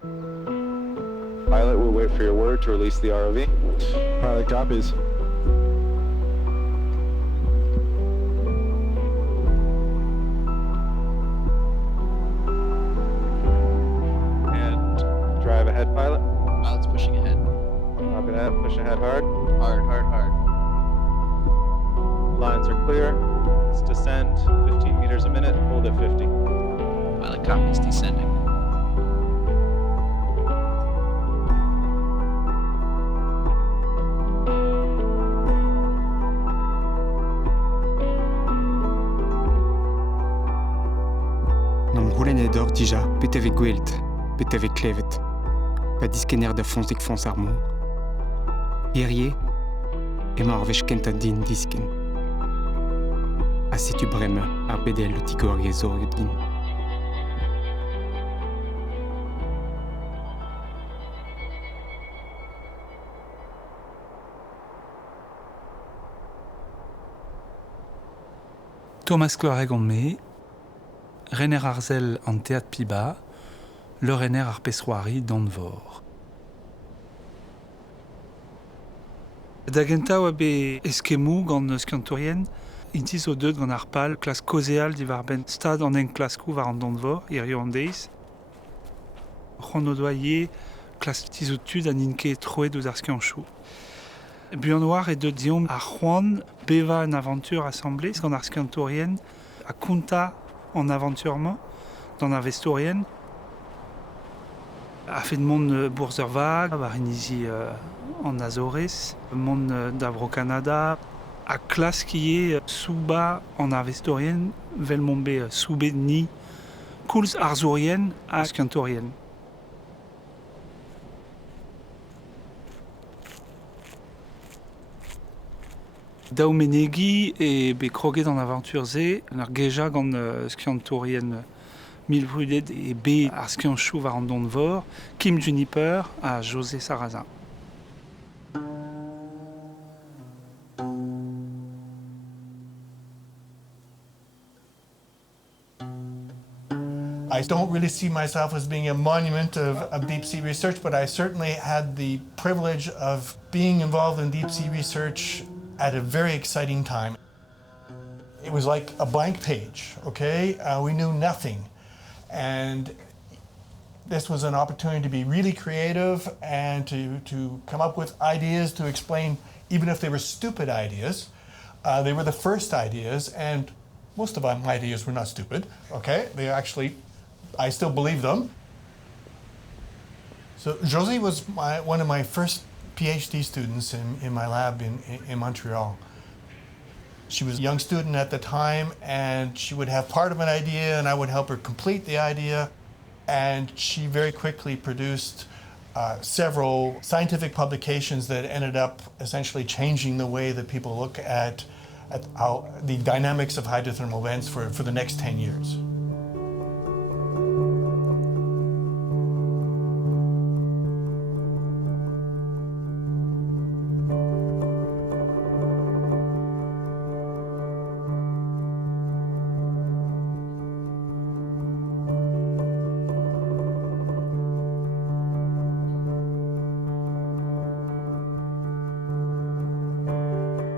Pilot will wait for your word to release the ROV. Pilot copies. And drive ahead, pilot. Pilot's pushing ahead. Copy that. Push ahead hard. Hard, hard, hard. Lines are clear. Let's descend 15 meters a minute. Hold at 50. Pilot copies descending. Nam roulennet d'or dija, bet ave gwelt, bet ave klevet. Pa diskener da fonzek fonz ar mor. Erie, ema ar vech kenta din disken. A setu breme ar bedel o tigor gezor din. Thomas Cloreg an me, Renner Arzel an teat piba, le Renner ar pessoari danvor. Da gentaou a be eskemou gant skantourien, intiz o deud gant ar pal, klas kozeal di var ben stad an en klaskou var an danvor, irio an deiz. C'hant o doa ye, klas tiz o tud an inke troet ouz ar skianchou. Buan war e deud diom ar c'hoant beva an aventur assemblée gant ar skantourien a konta an aventurement dans ar vestourien. A fait mont bourz ur vag, war inizi an Azores, mont d'Avro Canada, a klas ki e souba an ar vestourien, vel mont be soubet ni koulz ar zourien a skantourien. Daou menegi e be kroget an aventur ze, ar geja gant skantourien Milbrudet e be ar skianchou war an danvor, Kim Juniper a José Sarrazin. I don't really see myself as being a monument of deep sea research, but I certainly had the privilege of being involved in deep sea research at a very exciting time. It was like a blank page, okay? We knew nothing. And this was an opportunity to be really creative and to come up with ideas to explain, even if they were stupid ideas. They were the first ideas, and most of my ideas were not stupid, okay? They actually, I still believe them. So Josie was one of my first PhD students in my lab in Montreal. She was a young student at the time, and she would have part of an idea, and I would help her complete the idea. And she very quickly produced several scientific publications that ended up essentially changing the way that people look at how the dynamics of hydrothermal vents for the next 10 years.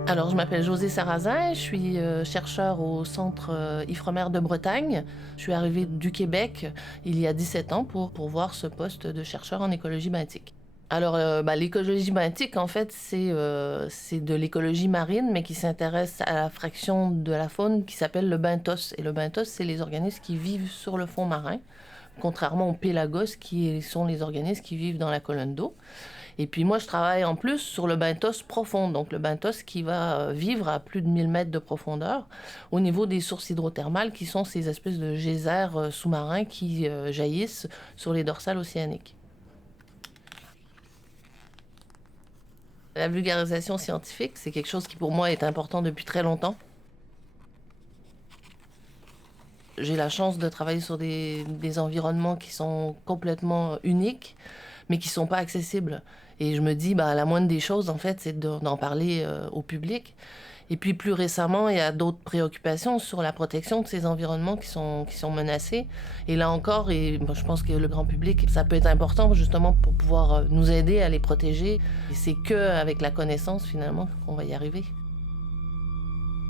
Alors, je m'appelle José Sarrazin, je suis chercheur au Centre Ifremer de Bretagne. Je suis arrivée du Québec il y a 17 ans pour voir ce poste de chercheur en écologie benthique. Alors, l'écologie benthique, en fait, c'est de l'écologie marine, mais qui s'intéresse à la fraction de la faune qui s'appelle le benthos. Et le benthos, c'est les organismes qui vivent sur le fond marin, contrairement aux pélagos, qui sont les organismes qui vivent dans la colonne d'eau. Et puis moi, je travaille en plus sur le benthos profond, donc le benthos qui va vivre à plus de 1000 mètres de profondeur au niveau des sources hydrothermales qui sont ces espèces de geysers sous-marins qui jaillissent sur les dorsales océaniques. La vulgarisation scientifique, c'est quelque chose qui pour moi est important depuis très longtemps. J'ai la chance de travailler sur des environnements qui sont complètement uniques, mais qui ne sont pas accessibles. Et je me dis, la moindre des choses, en fait, c'est d'en parler au public. Et puis plus récemment, il y a d'autres préoccupations sur la protection de ces environnements qui sont menacés. Et là encore, je pense que le grand public, ça peut être important justement pour pouvoir nous aider à les protéger. Et c'est qu'avec la connaissance finalement qu'on va y arriver.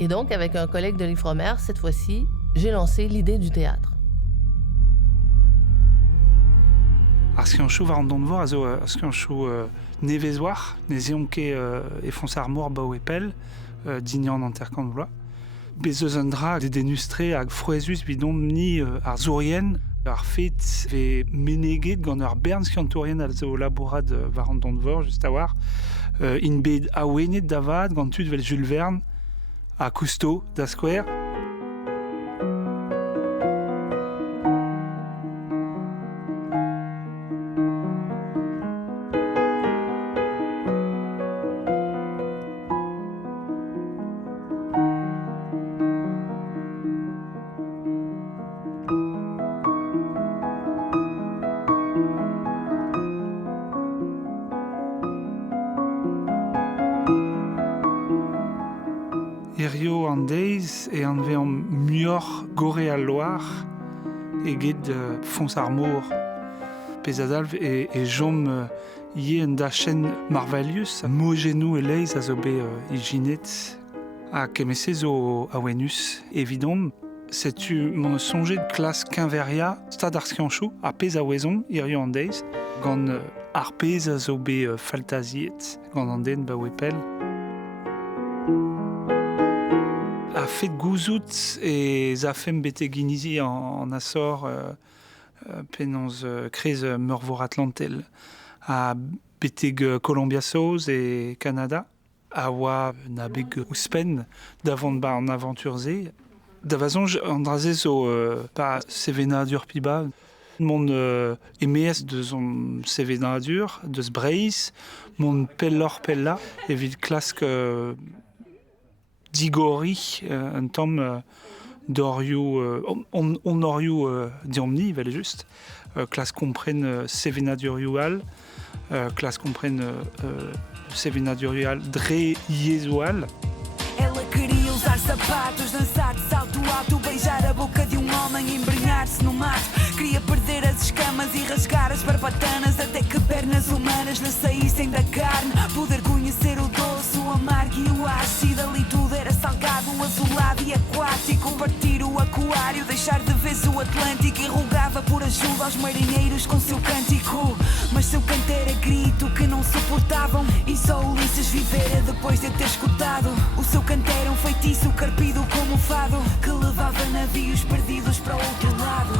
Et donc, avec un collègue de l'Ifremer, cette fois-ci, j'ai lancé l'idée du théâtre. Arskianchou var an don vor, also arskianchou nevezoar, ne zeon ket efons ar mor ba oepel, dignan an terkant vloaz. Bez eus un dra de denustre hag frouezus bidon ni ar zourien, ar fet ve meneget gant ur bern skiantourien al zo labourad var an don vor, just a war, in bet awenet davad gant tud vel Jules Verne a Cousteau da skouer. Erio an deiz e an ve an muor gore al loar eget fons ar mor pezadalv e jom ie un dachen marvalius mogenou e leiz a zo be ijinet a kemese zo a wenus evidom setu mon sonje de klas Quinveria stad Arskianchou a pez a wezon Erio an deiz gant ar pez a zo be faltaziet gant an den ba wepel. A fet gouzout e zafem bete ginizi an Açor penons krez Meurvor Atlantel a beteg Colombia Sauz e Canada a oa na beg ouspen davant ba an aventurze. Da vazon an draze zo pa sevenadur piba. Mon emeez deus an sevenadur, deus Breiz, mon pellor pella evit klask digori un tamm dorioù on orioù diomni vel just klas kompren sevenadurioù klas kompren sevenadurioù dre iezoal. Ela queria usar sapatos, dançar de salto alto, beijar a boca de homem, embrenhar-se no mato. Queria perder as escamas e rasgar as barbatanas, até que pernas humanas lhe saíssem da carne. Poder conhecer o doce, o amargo e o ácido. Ali tudo era salgado, azulado e aquático. Partir o aquário, deixar de vez o Atlântico. E rogava por ajuda aos marinheiros com seu cântico. Mas seu canto era grito que não suportavam. E só Ulisses vivera depois de ter escutado. O seu canto era feitiço carpido como fado, que levava navios perdidos para outro lado.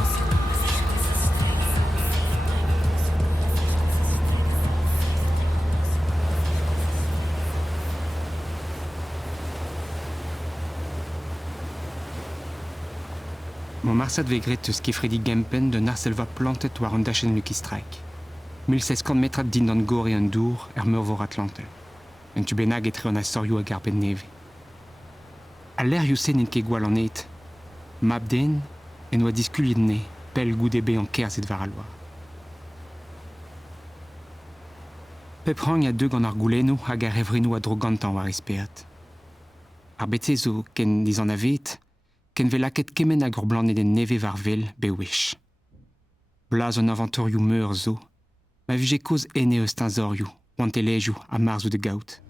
Mon marsat vegret eus kefredi gempen de narselva plantet war an dachen Lucky Strike. 1600 metrat din an gore an dour Meurvor Atlantel. Un tu benag etre an asorioù hag ar ben neve. A l'air yousen in ket gwall an et. Mab den, en oa diskuliet ne, pel gout ebe an kerzet var al loar. Pep rang a deug an ar goulennoù hag ar evrenou a drogantan war espeat. Ar bete zo ken diz an avet, ken vel laket kemen hag ur blanet den neve var vel be wech. Blaz an aventurioù meur zo, ma vije koz ene eus tan zorioù, oant elejoù a marzou de gaout.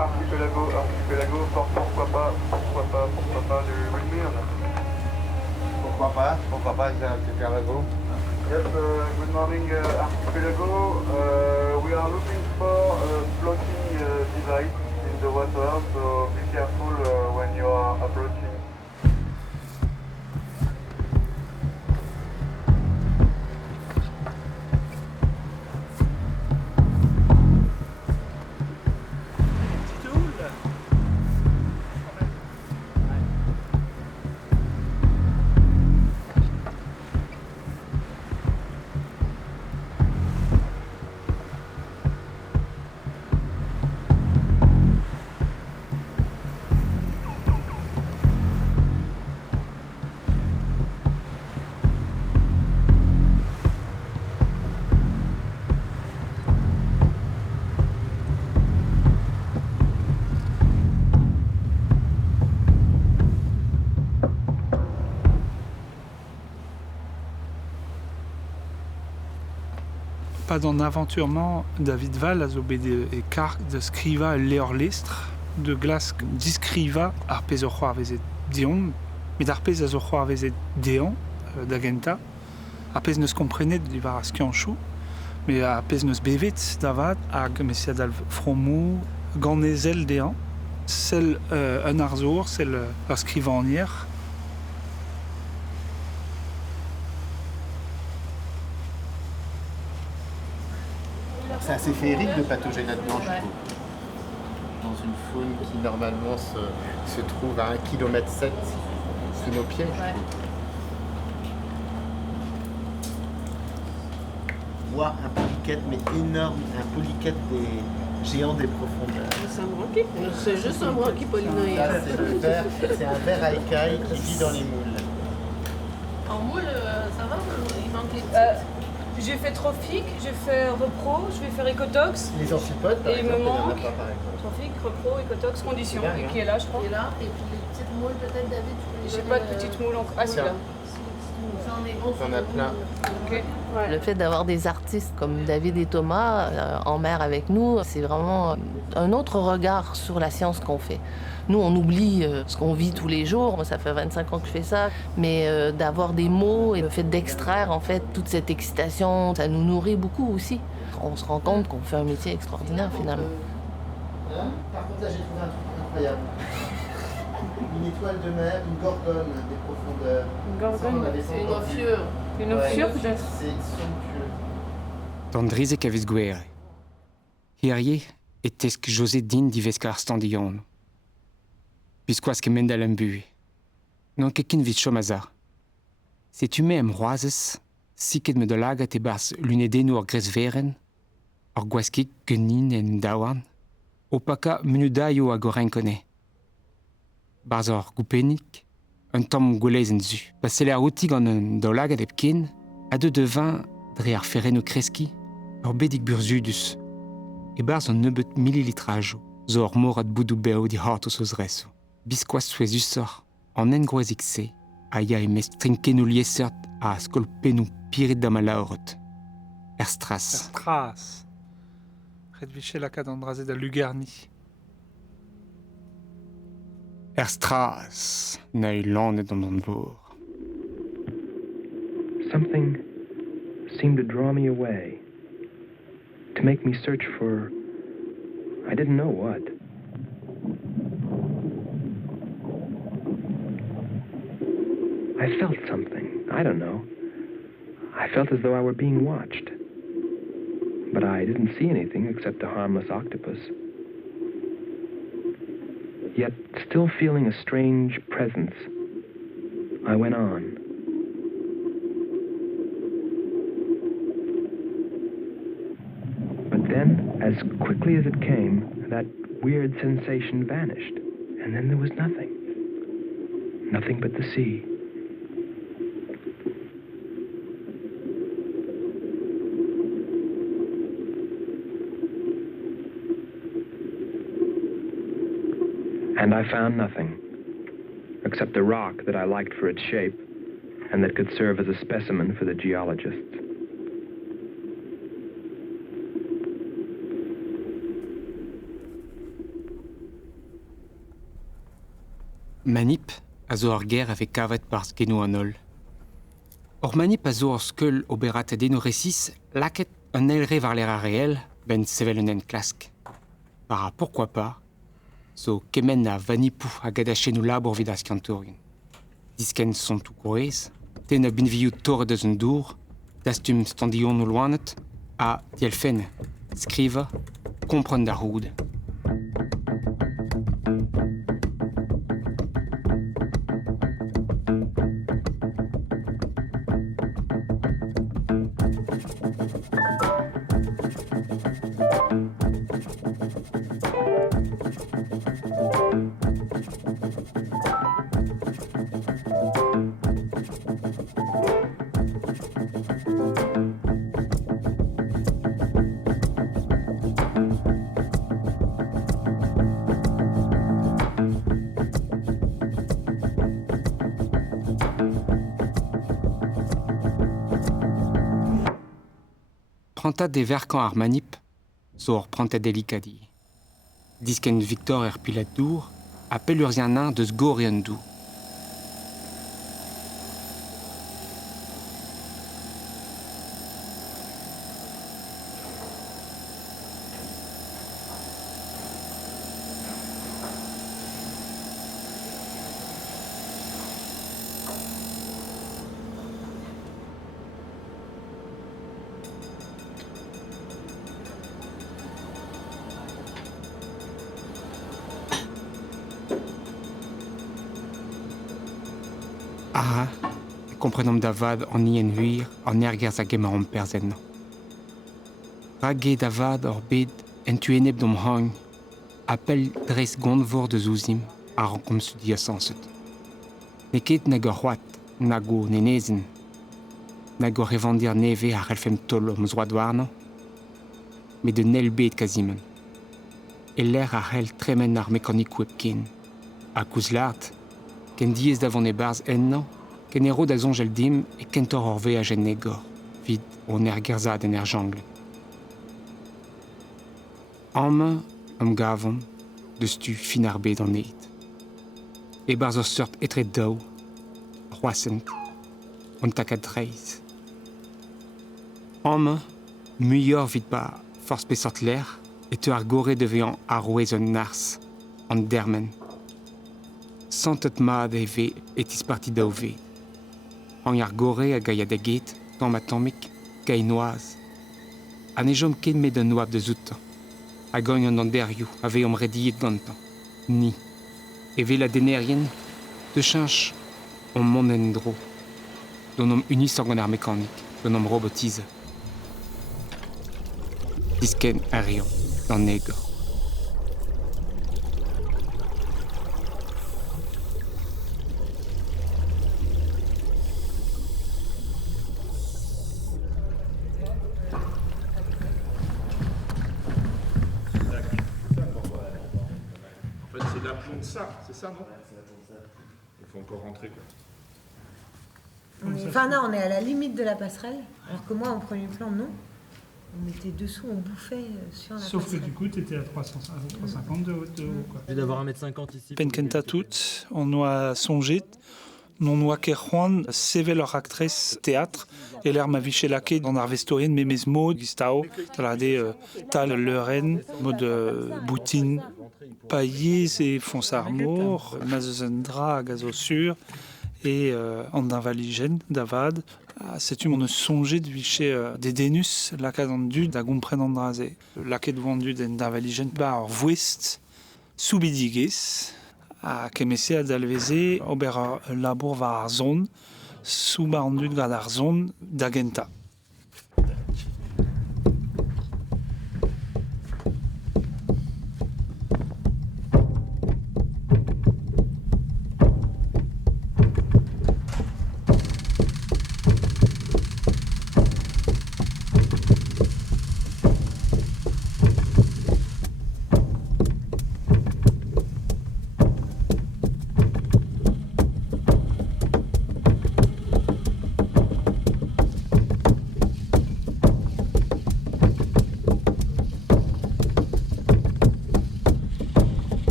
Archipelago, pourquoi pas le Windmill. Pourquoi pas Archipelago. Yes, good morning Archipelago. We are looking for a floating device in the water, so be careful when you are approaching. Pas d'en aventurement, David Val a obédi et car de scriva leorlestre, de glace discriva arpez o c'hoarvezet dion, mais d'arpez a zo c'hoarvezet deon, d'agenta, arpez neus komprenet diwar a skianchou, mais arpez neus bevet davad hag mesiad al fromou gant ezel dean, celle un arzour, celle ar skrivanier. C'est assez féerique de patauger là-dedans, je trouve. Dans une faune qui normalement se trouve à 1,7 km sous nos pieds, je trouve. Voir un polychète, mais énorme, un polychète des géants des profondeurs. C'est un branqui. C'est juste un branqui polynoïde. Ça, c'est un ver à écailles qui vit dans les moules. En moule, ça va? Il manque les petites. J'ai fait trophique, j'ai fait repro, je vais faire écotox. Les amphipodes, par Et il exemple, me il y en a manque pas, par exemple. trophique, repro, écotox, condition, Bien, et hein. qui est là, je crois. Il est là. Et puis les petites moules, peut-être, David, tu peux les J'ai donner, pas de petite moule encore. Ah, celui-là. J'en ai bon. T'en as plein. Ok. Ouais. Le fait d'avoir des artistes comme David et Thomas en mer avec nous, c'est vraiment un autre regard sur la science qu'on fait. Nous, on oublie ce qu'on vit tous les jours. Moi, ça fait 25 ans que je fais ça. Mais d'avoir des mots et le fait d'extraire, en fait, toute cette excitation, ça nous nourrit beaucoup aussi. On se rend compte qu'on fait un métier extraordinaire, finalement. Hein? Par contre, là, j'ai trouvé un truc incroyable. Une étoile de mer, une gorgone des profondeurs. Une Ça, on gorgone, l'avait pas C'est une encore vu. ophiure. une ophiure peut-être. C'est somptueux. Tandrizek aviz gwere. Hiarie etesk José din divesc ar standion. Pisquas ket mendal am bue. Non ket kin vit chom azar. Setu me am roazez, siket me dolagat e bars lunedennou ar gresveren, ar gwaskik genin en daouarn, opaka menudaio a gorenkone. Bars ar goupenik, un tamm gwelez en zu. Basele ar outig an un dolagat ep ken, a de devin dre ar fereno kreski, ar bedik burzudus, e bars an nebeut millilitrajo, zo ar morat boudou beo di hartos oz reso. Biskoaz souez usor, an engrouezik se, a ya emez trinkenou liesert a skolpenou piret da ma laorot. Stras. Stras. Red vichelakad an drazet da lugarni. Stras. Na landet an an vor. Something seemed to draw me away, to make me search for, I didn't know what. I felt something, I don't know. I felt as though I were being watched. But I didn't see anything except a harmless octopus. Yet, still feeling a strange presence, I went on. But then, as quickly as it came, that weird sensation vanished, and then there was nothing. Nothing but the sea. And I found nothing, except a rock that I liked for its shape, and that could serve as a specimen for the geologists. Manip a zo ar ger ave kavet bars genou an ol. Or manip a zo ar skeul oberat adeno resis laket un elre var l'era réel ben sevel un en klask. Para pourquoi pas, zo kemen a vanipou a gadachenou labour vid as kantourien. Disken son tout kourez, ten a binvioù torre deus un dour, dastum standion no loanet, a dielfen, skriva, kompren da roud. Pranta de verkan ar manip, zor pranta delicadi. Disken Victor Piladour, appelle urzianin de sgoriandou. Ah, comprenons Davad en ien huir, en erger sa gemarom perzen. Rage Davad orbed en tueneb dom hang, appel dres gondvor de zouzim, a rankom sudi a sanset. Neket nago c'hoat, nago nenezen, nago revandir neve a relfem tol om zroad warno, mais de nel bet kazimen. Et l'air a rel tremen ar mekanik web ken, a kouzlart, ken diez davon e barz enno, ken ero da zonjel dim e kentor orve a jen negor, vid on gerzad en jungle. Amme, gavon, de stu fin ar bet an eid. E barz o sort etre daou, roasent, on takad dreiz. Amme, muior vid ba force pe sort l'air, et te ar gore devean ar ouezon nars, an dermen. Santet mad eve etis parti daou ved. An ar gore a gaia da get, tamm a tammik, gai noaz. A ne jom ken met un oab de zout. A gagnon an derioù, a ve om rediet gantan. Ni. E ve la denerien, de chinch, on monen dro. Don om unis an ar mekanik, don om robotize. Disken a rion, d'an negor. C'est l'aplomb de ça, c'est ça, non? Il faut encore rentrer, quoi. Enfin là, on est à la limite de la passerelle, alors que moi, en premier plan, non. On était dessous, on bouffait sur la passerelle. Sauf que du coup, tu étais à 350 de haut, quoi. J'ai d'avoir 1m50 ici. Penkenta tout, on a songé, non ket c'hoant sevel ur actrice théâtre, et l'air ma viché laqué dans ar vestorien memezmo, gistao, talade tal leuren, mode boutine, pailliz et fonsarmour, mazezendra a gazosur, et en d'invaligen, davad, c'est une songé de viché des dénus, lakad an dud da gompren an draze. Laked vendu d'invaligen, bar vouest, soubidigis, a kemese a dalveze ober labour var ar zon, sous bar an dud gant ar zon d'agenta.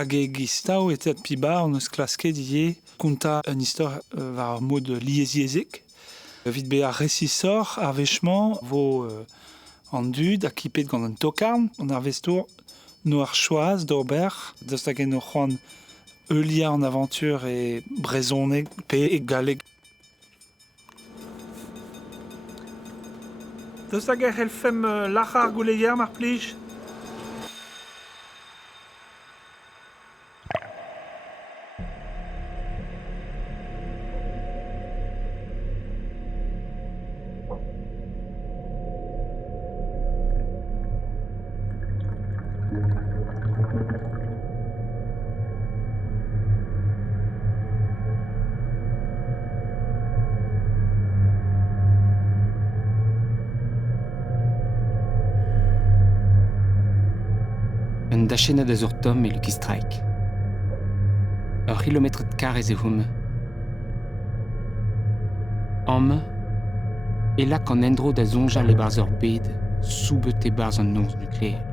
Hag e gistao etet pibar on eus klasket ie konta un istor war mod lieziezik. Vid be ar resisor ar vechman vo an dud a kipet gant un tokarn an ar vestour no ar choaz d'ober deus da gen o c'hoant eulia an aventur e brezhonek pe e galeg. Deus da gen c'hellfem lachar gouleier mar plij? Un dachennet da zur tom e Lucky Strike. Ur kilometre de karez e houme. homme, et là qu'en endro da zonja les bars orbed, soubet et bars en nons nucléaire.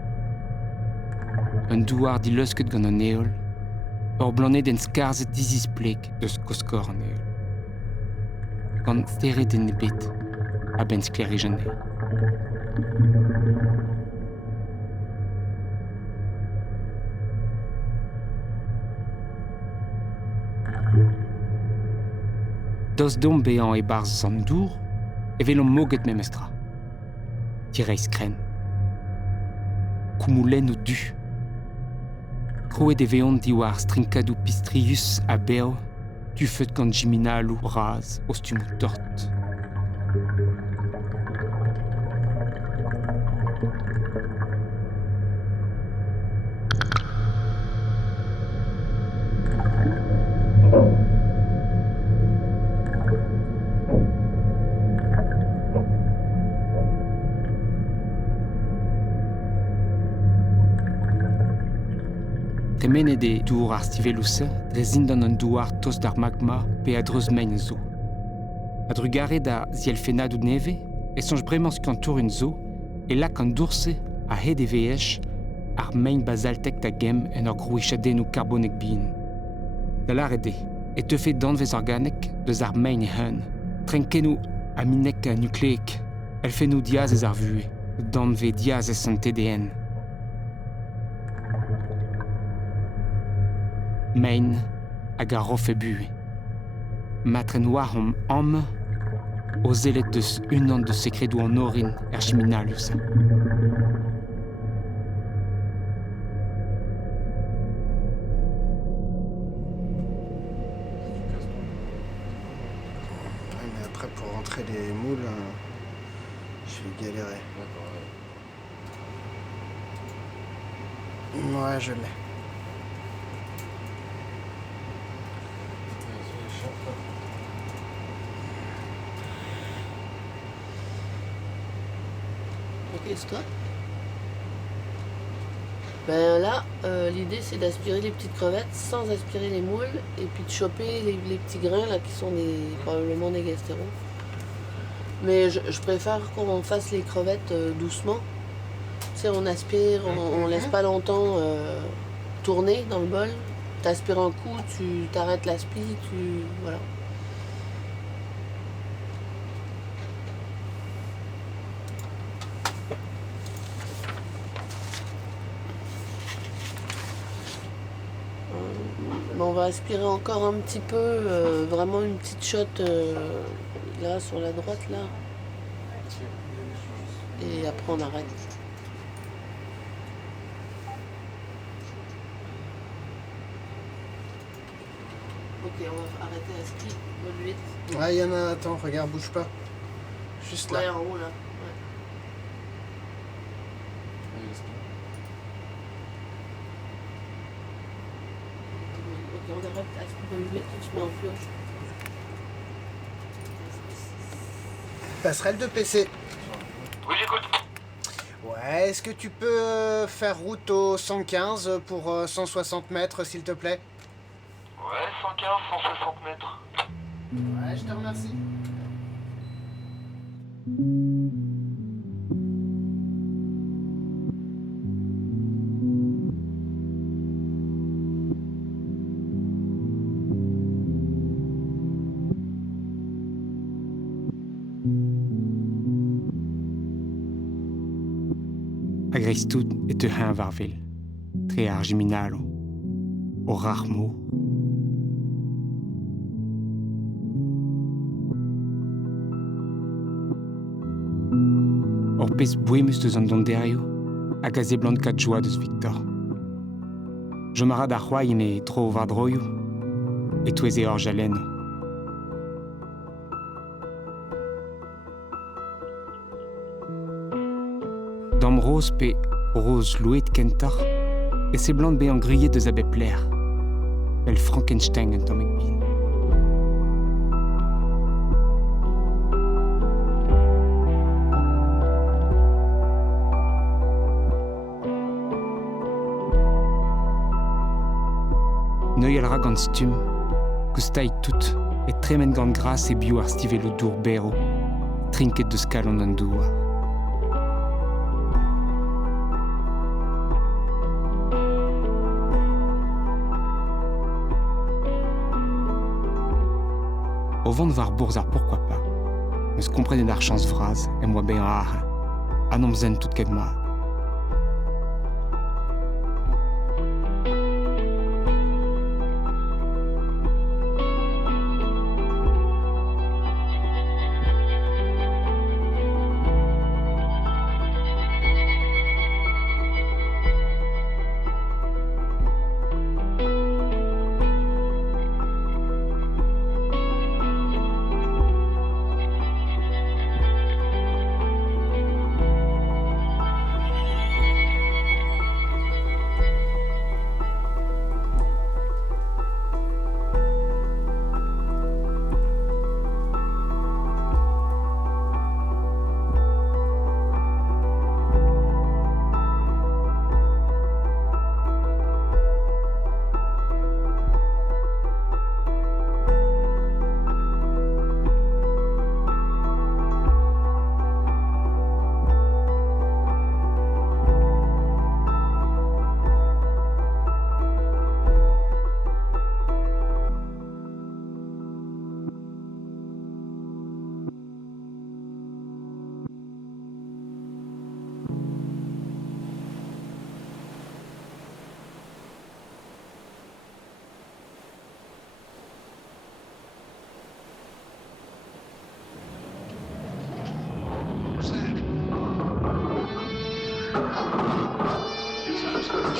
Un douar di lusket gant an eol, or blanet den skarzet dizisplek deus koskor an eol. Gant stere den nebet, a ben sklerijen eol. Dos dom bean e barz an dour, e velom moget memestra. Tireiz kren. Koumoulen o du. Kroet e veon diwar strinkadou pistrius a beo, tu feut gant jiminal ou raz, ostumou tort. Temene de douar ar stivelousa, drezin d'an an douar tos d'ar magma pe a dreuz mein zo. A drugare da zielfenadou neve, e sonj bremañ skantour un zo, e lak an dourse a het e veech ar mein basaltek da gem en ar grouichadennou carbonek bin. Da lar ede, e teufet danvez organik deus ar mein e hun. Trenkenou a minek a nukleek, el fenou diaz ez ar vue, danve diaz ez an TDN. Mein hag ar rof e bue. Matren war om o zelet deus unan de sekredou an orin er jiminalus. Mais après, pour rentrer les moules, je vais galérer. Ouais, je l'ai. Ok, c'est toi. Ben là, l'idée c'est d'aspirer les petites crevettes sans aspirer les moules et puis de choper les petits grains là qui sont probablement des gastéros. Mais je préfère qu'on fasse les crevettes doucement. Tu sais, on aspire, on laisse pas longtemps tourner dans le bol. T'aspires un coup, tu t'arrêtes l'aspi, voilà. On va aspirer encore un petit peu, vraiment une petite shot là sur la droite là. Et après on arrête. Ok, on va arrêter à ski, bonne vite. Ouais, il y en a, attends, regarde, bouge pas. Juste là. Ouais, en haut là. On arrête à ski, bonne vite, on se met en pioche. Passerelle de PC. Oui, j'écoute. Ouais, est-ce que tu peux faire route au 115 pour 160 mètres, s'il te plaît? Ouais, 115, 160 mètres. Ouais, je te remercie. Agreistud et te hin varvel, tre ar jiminalo, o rarmo. Or pez bouemus deus an donderio, hag a zeblant kat joa deus Victor. Je marad ar c'hoaien e tro vardroioù, e touez e hor jaleno. Dam roz pe roz louet kentar, e seblant be an gruyet deus a bep ler. El Frankenstein en tamek bin. Neuial ra gant stum, goustai tout, et tremen gant gras e bio ar stivelo dour bero, trinket de skalon an douar. Au vent var bourzar pourquoi pas, meus komprenet ar chans vraz, et moi ben ar, anom zen tout ket ma.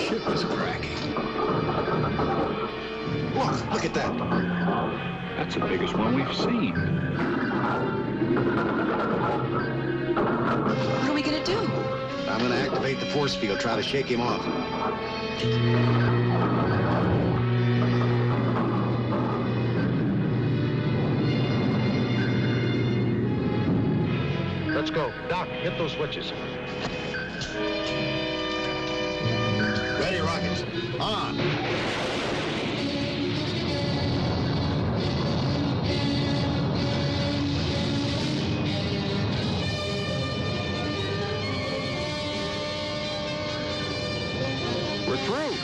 ship is cracking. Look at that. That's the biggest one we've seen. What are we gonna do? I'm gonna activate the force field, try to shake him off. Let's go. Doc, hit those switches. Ready, rockets. On. We're through.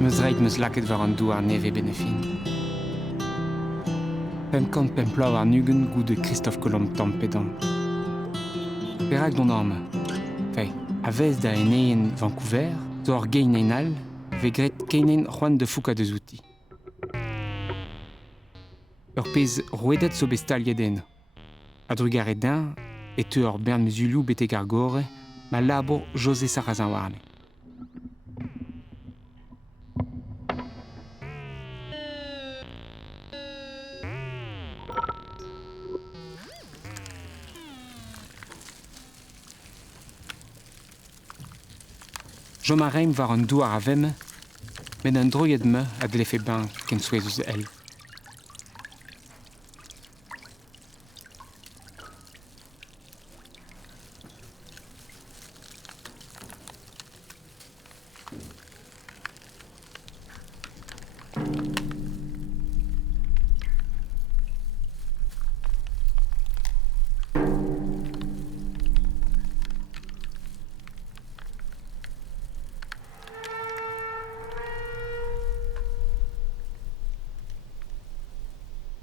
Meus reit meus laket war an douar neve benefin. Pemkant pemplav ar nugen gout de Christophe Colomb tampedant. Perak don arme. Fei, a vez da eneien Vancouver, zo ar gein ein al, vegret keinen Juan de Fuca de Zouti. Ur pez rouedet so bestalget en. A drugaret din, et ur bern mesulou beteg ar gore, ma labor José Sarrazin warne. Joma reim war an douar a vemme, men an droiet me a delefe ben ken souez eus el.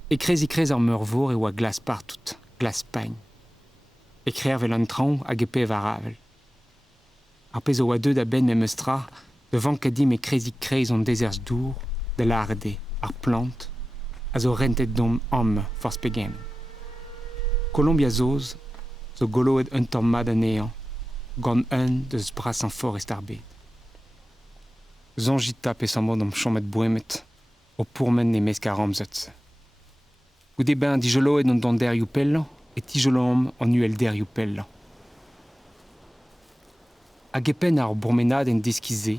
E krez ar meurvour e oa glas partout, glas pain. E kreer vel an traoù hag e pev ar avel. Ar pez oa deud a ben me meustra, devant kadim e krez on dezerz dour, de l'arde, ar plant, a zo rentet dom homme force pegem. Colombia zoz, zo goloet un tormad anean, gant un deus bras an forest ar bet. Zonjit tap e samban dom chomet boemet, o pourmen ne mesk ar amzet. Goude ben dijoloet non don derioù pellan, et tijolom an uel derioù pellan. Hag epen ar bourmenad en deskize,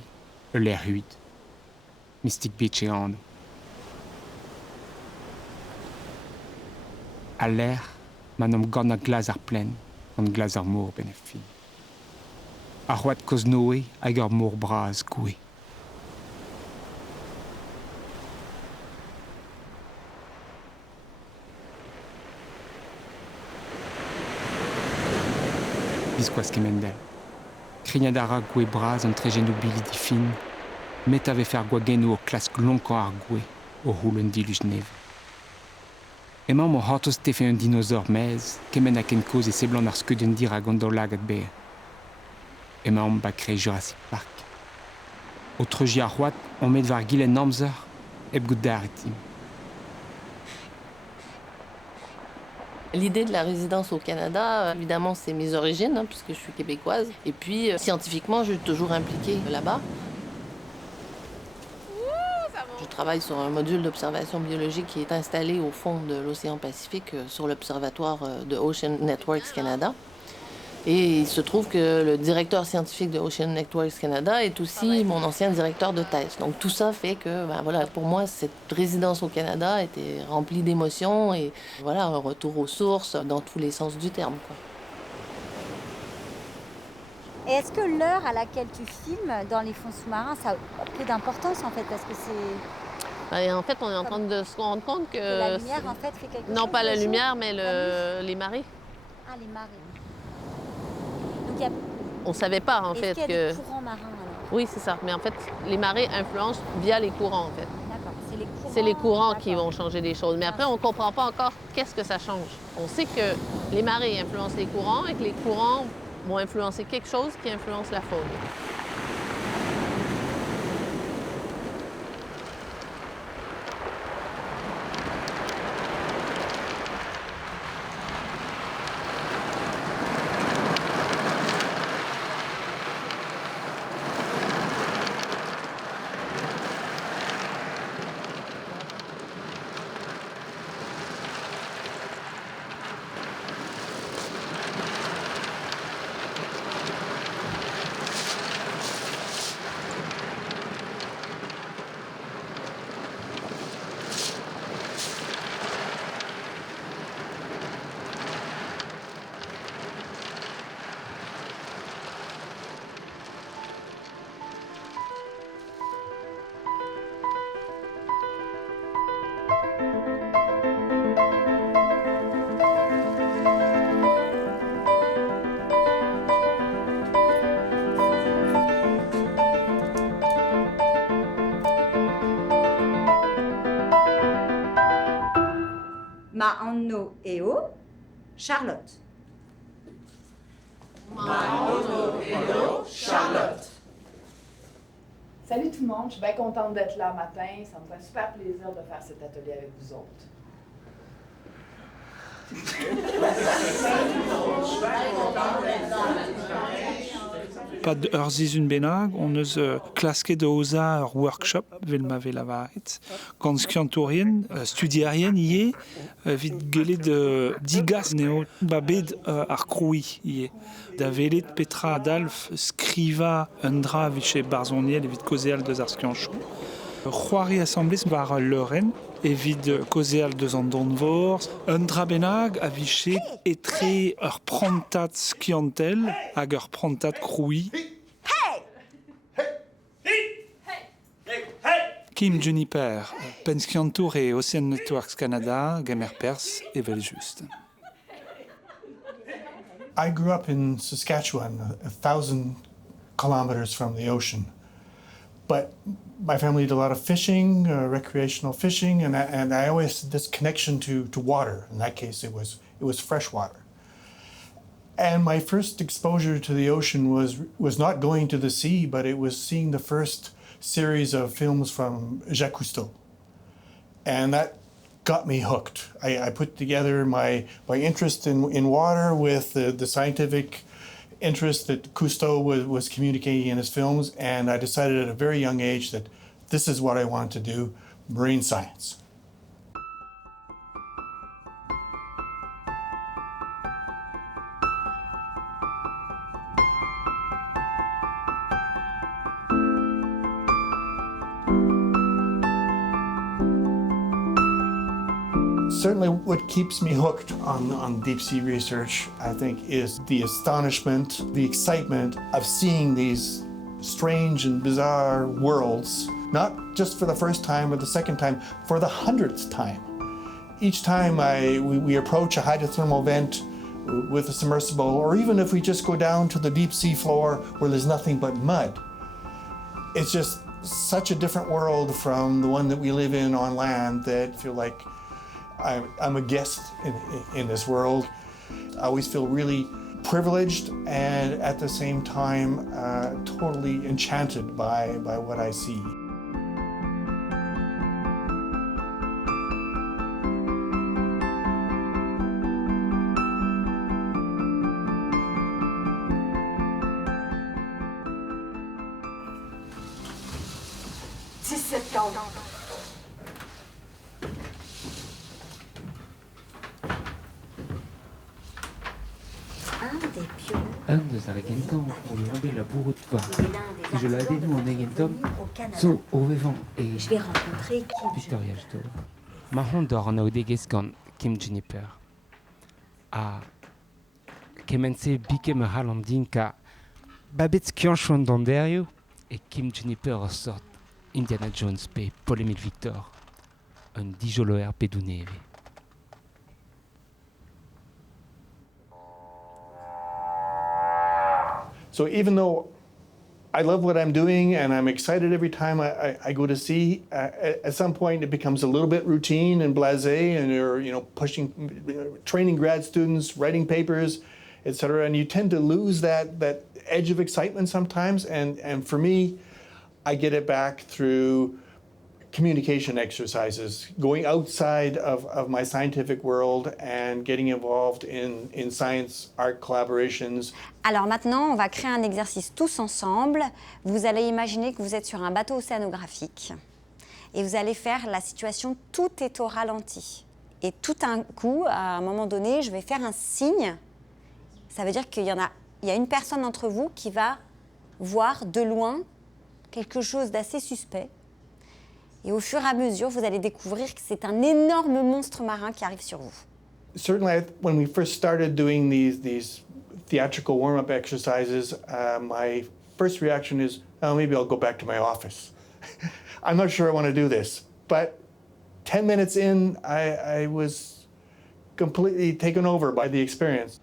l'air huid. Mystic Beach e an. A l'air, manom gant a glaz ar plen, an glaz ar mour benefin. A c'hoat koz noe hag ar mour braz goue. Biskoaz kemendel. Krignadara goue braz an tregenou bili difin, met ave fer gwagenou o klask lonkan ar goue, o roulen dilus neve. Emañ mo hartoz tefe un dinosaur mez, kemen a ken koz e seblan ar skeudenn dir a gant lagat beer. Emañ ba kre Jurassic Park. O treuji ar c'hoat, on met var gilen amzer, eb gout daretim. L'idée de la résidence au Canada, évidemment, c'est mes origines, hein, puisque je suis québécoise. Et puis, scientifiquement, je suis toujours impliquée là-bas. Je travaille sur un module d'observation biologique qui est installé au fond de l'océan Pacifique sur l'observatoire de Ocean Networks Canada. Et il se trouve que le directeur scientifique de Ocean Networks Canada est aussi mon ancien directeur de thèse. Donc tout ça fait que, voilà, pour moi, cette résidence au Canada était remplie d'émotions et voilà, un retour aux sources dans tous les sens du terme, quoi. Et est-ce que l'heure à laquelle tu filmes dans les fonds sous-marins, ça a peu d'importance en fait, parce que c'est... Et en fait, on est en train de se rendre compte que... la lumière, en fait, fait quelque chose. Non, pas la le jour, lumière, mais la nuit. les marées. Ah, les marées. Donc, il y a... On savait pas, en fait, qu'il y a que... des courants marins, alors? Oui, c'est ça. Mais en fait, les marées influencent via les courants, en fait. D'accord. C'est les courants qui vont changer des choses. Mais après, on ne comprend pas encore qu'est-ce que ça change. On sait que les marées influencent les courants et que les courants vont influencer quelque chose qui influence la faune. Ma'anno eo, Charlotte. Ma'anno eo, Charlotte. Salut tout le monde, je suis bien contente d'être là matin. Ça me fait un super plaisir de faire cet atelier avec vous autres. Pas urzizun benag, on eus klasket de oza ur workshop vel ma vel avaret. Gant skiantourien, studiarien ie, vid gelet digas neo babed ar kroui ie. Da velet petra adalf skriva un dra vich barzoniel evit kozeal deus ar skianchou. C'hoari assemblez war Leuren, evit kozeal deus an donvor, un dra benag a viche etre ur prantat skiantel hag ur prantat kroui. Kim Juniper, penskiantour e Ocean Networks Canada, gemer pers e vel just. I grew up in Saskatchewan, 1,000 kilometers from the ocean. But my family did a lot of fishing, recreational fishing, and I always had this connection to water. In that case, it was fresh water. And my first exposure to the ocean was not going to the sea, but it was seeing the first series of films from Jacques Cousteau. And that got me hooked. I put together my interest in water with the scientific interest that Cousteau was communicating in his films, and I decided at a very young age that this is what I wanted to do, marine science. Certainly what keeps me hooked on deep sea research, I think, is the astonishment, the excitement of seeing these strange and bizarre worlds, not just for the first time or the second time, for the 100th time. Each time we approach a hydrothermal vent with a submersible, or even if we just go down to the deep sea floor where there's nothing but mud, it's just such a different world from the one that we live in on land that I feel like I'm a guest in this world. I always feel really privileged and at the same time totally enchanted by what I see. Andes Argentum uribe laburu tva. Je l'avais vu en Argentum, so ovevant et Je vais rencontrer Victoria Sto. Ma hondor na odegeskan Kim Juniper. A kemense bike me halandin ka babet kionchon danderio et Kim Juniper sort Indiana Jones pe Paul Émile Victor. Un dijoloer peduneve. So even though I love what I'm doing and I'm excited every time I go to sea, at some point it becomes a little bit routine and blasé, and you're pushing, training grad students, writing papers, etc. And you tend to lose that edge of excitement sometimes. And for me, I get it back through communication exercises, going outside of my scientific world and getting involved in science art collaborations. Alors maintenant, on va créer un exercice tous ensemble. Vous allez imaginer que vous êtes sur un bateau océanographique et vous allez faire la situation, tout est au ralenti. Et tout un coup, à un moment donné, je vais faire un signe. Ça veut dire qu'il y a une personne d'entre vous qui va voir de loin quelque chose d'assez suspect. Et au fur et à mesure, vous allez découvrir que c'est un énorme monstre marin qui arrive sur vous. Certainly, when we first started doing these theatrical warm-up exercises, my first reaction is, oh, maybe I'll go back to my office. I'm not sure I want to do this. But 10 minutes in, I was completely taken over by the experience.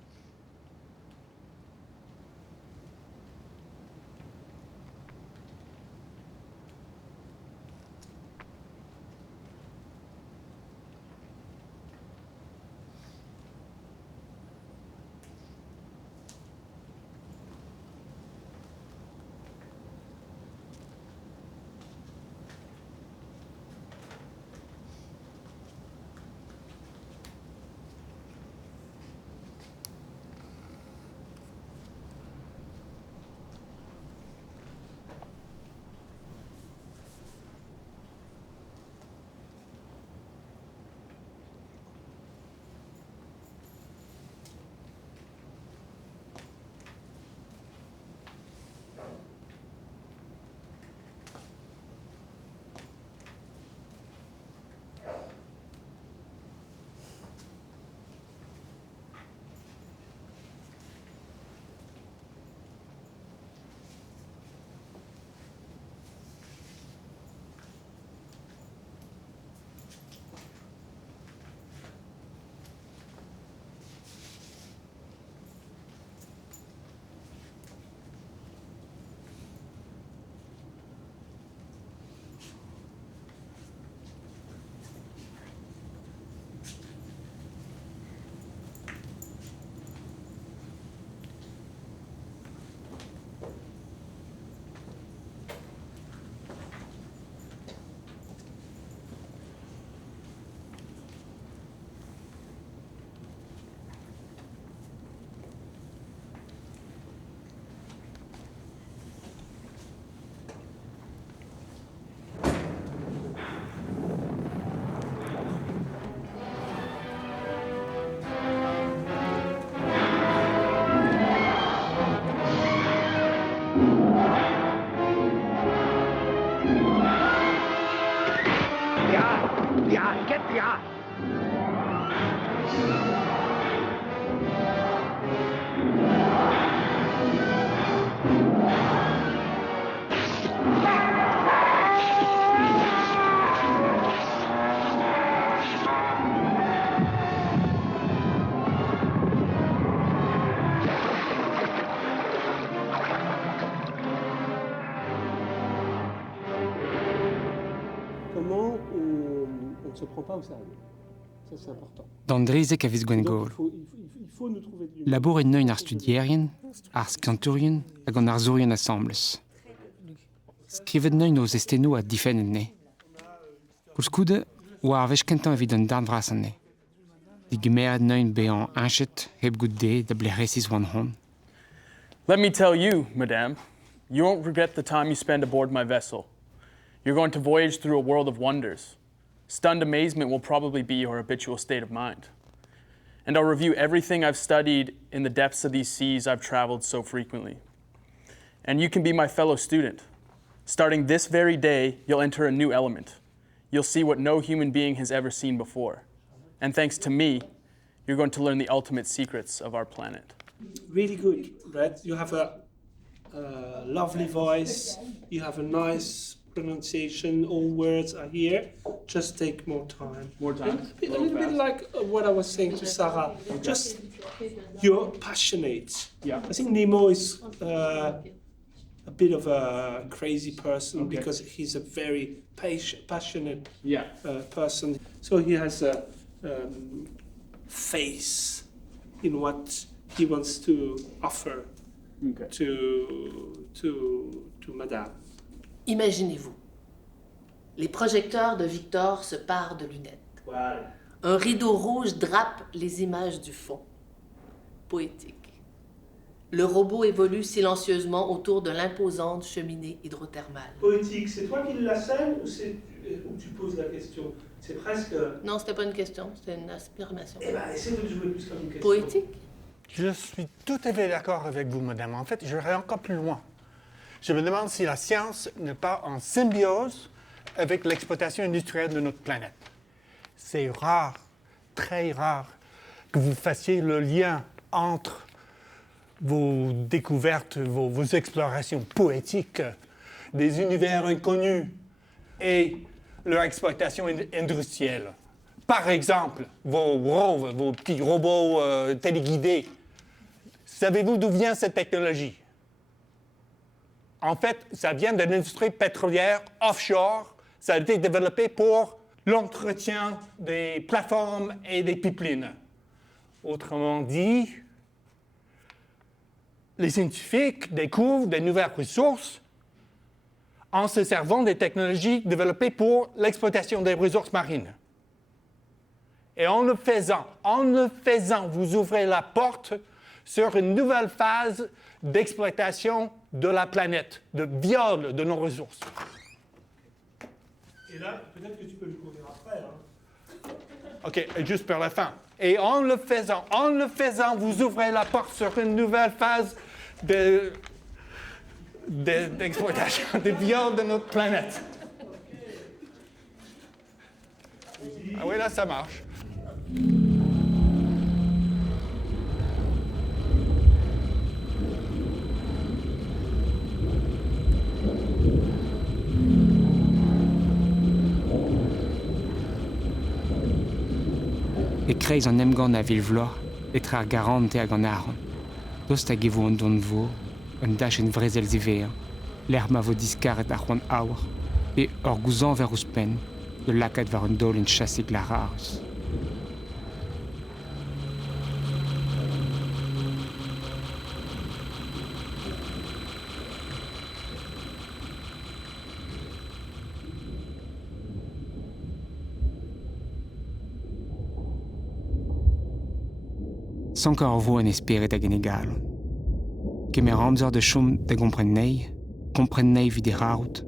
behind! Get behind! Comment on ne se prend pas au sérieux. Ça, c'est important. Dandrizek avis Gwengol. Il faut nous trouver du... Labor en neun ar studierien, ar skanturien, hag an ar zorien assembles. Skrivet neun oz esteno a difen en ne. Koulskoude, oa ar vech kentan evit an darn vras an ne. Di gemeret neun be an anchet heb gout de da bleresis wan hon. Let me tell you, madame, you won't regret the time you spend aboard my vessel. You're going to voyage through a world of wonders. Stunned amazement will probably be your habitual state of mind. And I'll review everything I've studied in the depths of these seas I've traveled so frequently. And you can be my fellow student. Starting this very day, you'll enter a new element. You'll see what no human being has ever seen before. And thanks to me, you're going to learn the ultimate secrets of our planet. Really good, Brett. You have a lovely voice. You have a nice pronunciation. All words are here. Just take more time. More time? A little bit like what I was saying to Sarah. Just, you're passionate. Yeah. I think Nemo is a bit of a crazy person because he's a very passionate person. So he has a face in what he wants to offer to Madame. Imaginez-vous, les projecteurs de Victor se parent de lunettes. Voilà. Un rideau rouge drape les images du fond. Poétique. Le robot évolue silencieusement autour de l'imposante cheminée hydrothermale. Poétique, c'est toi qui la scène ou tu poses la question? C'est presque... Non, c'était pas une question, c'était une affirmation. Eh bien, essaie de jouer plus comme une question. Poétique? Je suis tout à fait d'accord avec vous, madame. En fait, je vais encore plus loin. Je me demande si la science n'est pas en symbiose avec l'exploitation industrielle de notre planète. C'est rare, très rare, que vous fassiez le lien entre vos découvertes, vos explorations poétiques des univers inconnus et leur exploitation industrielle. Par exemple, vos rovers, vos petits robots téléguidés. Savez-vous d'où vient cette technologie? En fait, ça vient de l'industrie pétrolière offshore. Ça a été développé pour l'entretien des plateformes et des pipelines. Autrement dit, les scientifiques découvrent de nouvelles ressources en se servant des technologies développées pour l'exploitation des ressources marines. Et en le faisant, vous ouvrez la porte sur une nouvelle phase d'exploitation de la planète, de viol de nos ressources. Et là, peut-être que tu peux le courir après. Hein. OK, juste pour la fin. Et en le faisant, vous ouvrez la porte sur une nouvelle phase d'exploitation, de viol de notre planète. Ah oui, là, ça marche. E kreiz an emgant a vilvlor, etre ar garante hag an aran. Dost hag evo an don vo, un dachenn vrezel ziver, l'er ma vo diskaret ar c'hoant aour, e ur gouzan ver ouzpen, de lakat war un dol en chassig la rarus. Sankar vo en esperet hag en egal. Kemer amzer de chom da kompren nei vid e raout.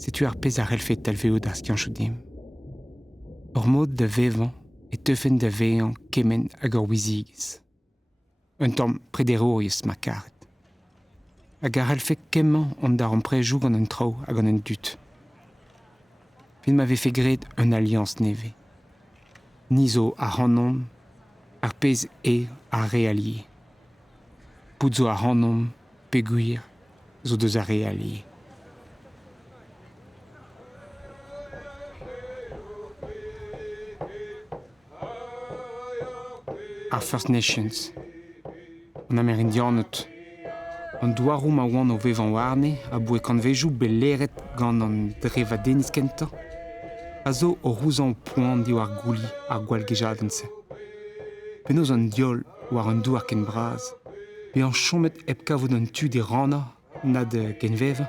Setu ar pez ar elfet talveo d'ar skianchoudim. Ur mod da vevan e teufen da vean kemen hag ur wizigez. Un tamm prederouriez ma karet. Hag ar elfet kemman an dar an prejoù gant an trao hag an dut. il m'avait fait gré une alliance neve. Niso a Hannom, Arpez et a réallié. Puzo a Hannom, Peguir, zo deux a réallié. Our First Nations. En Amerindianot. An douaroum a oan o vevan warne a boe kan vejou beleret gant an dreva denis kenta. A zo o rouzan o poan di war gouli ar gwalgejadense. Penaos an diol war an douar ken braz, pe an chomet eb kavout an tu de rana na de genveva.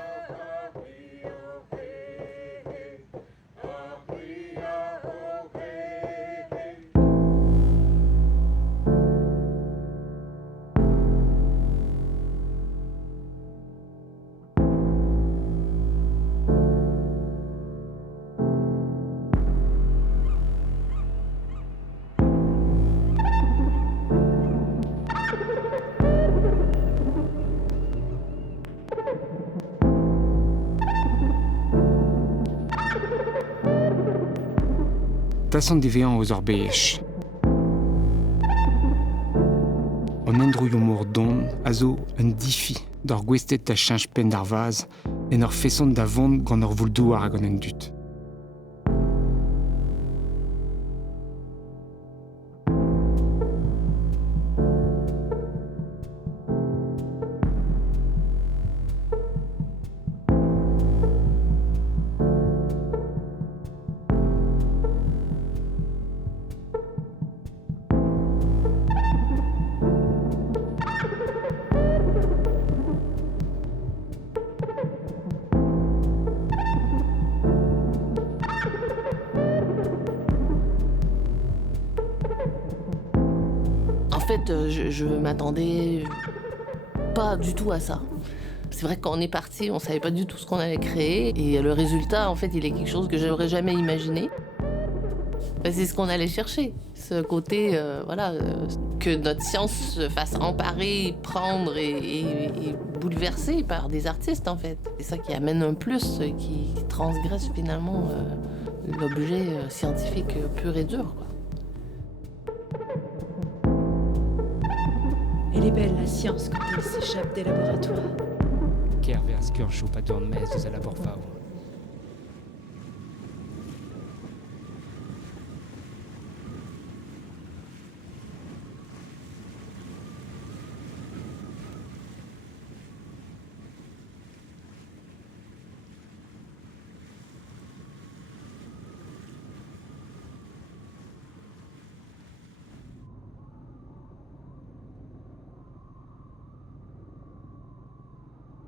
Tassan devean ouz ur beech. An endrouioù mor don a zo un difi d'ar gwestet da chinj pen d'ar vaz en ur fesson da vont gant ur vouldouar hag an en dut. En fait, je m'attendais pas du tout à ça. C'est vrai que quand on est parti, on savait pas du tout ce qu'on allait créer. Et le résultat, en fait, il est quelque chose que j'aurais jamais imaginé. C'est ce qu'on allait chercher. Ce côté, que notre science se fasse emparer, prendre et bouleverser par des artistes, en fait. C'est ça qui amène un plus, qui transgresse finalement l'objet scientifique pur et dur, quoi. Elle est belle, la science, quand elle s'échappe des laboratoires. Ker vers skurchou pas dorn mes eus a labor faou.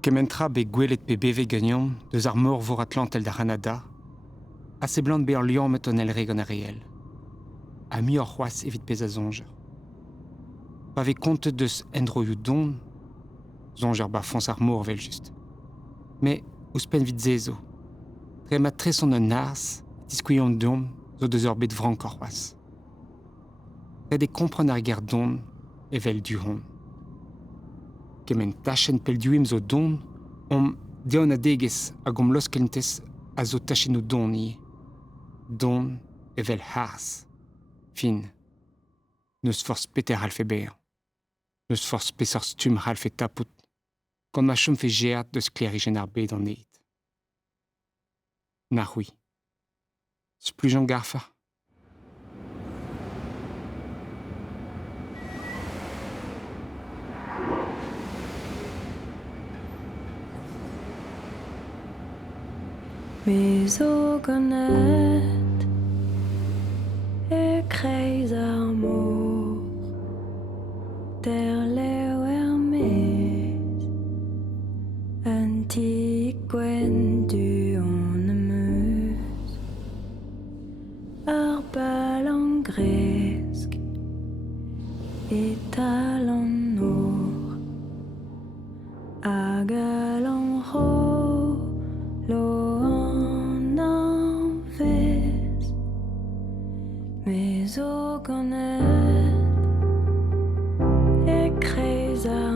Kementra be gwelet pe beve gagnam, deus ar mor vor Atlantel da Canada, assez blant be ar lion met on elre gant a réel. A mi or c'hoaz evit pez a zonger. Pa ve kontet deus endroioù don, zonger ba fons ar mor vel just. Me, ouz pen vit zezo. Tre ma tre son un ars, diskouion don, zo deus ur bet vrank or c'hoaz. Tre de kompren ar ger don, evel du hon. Kemen tachen pelduim zo don, deon a degez hag loskelntez a zo tachen o don ie. Don evel hars. Fin. Neus force peter halfe beer. Neus force pesor stum halfe tapout. Gant ma chom fe geat deus klerigen ar bet an eet. Na c'hwi. Splujan garfa. Mes o gannet e kreiz ar mor der leo mes anti gwen du on meus ar bal an gresk et tal an or hag al an ro lo mes o gannet e kreiz ar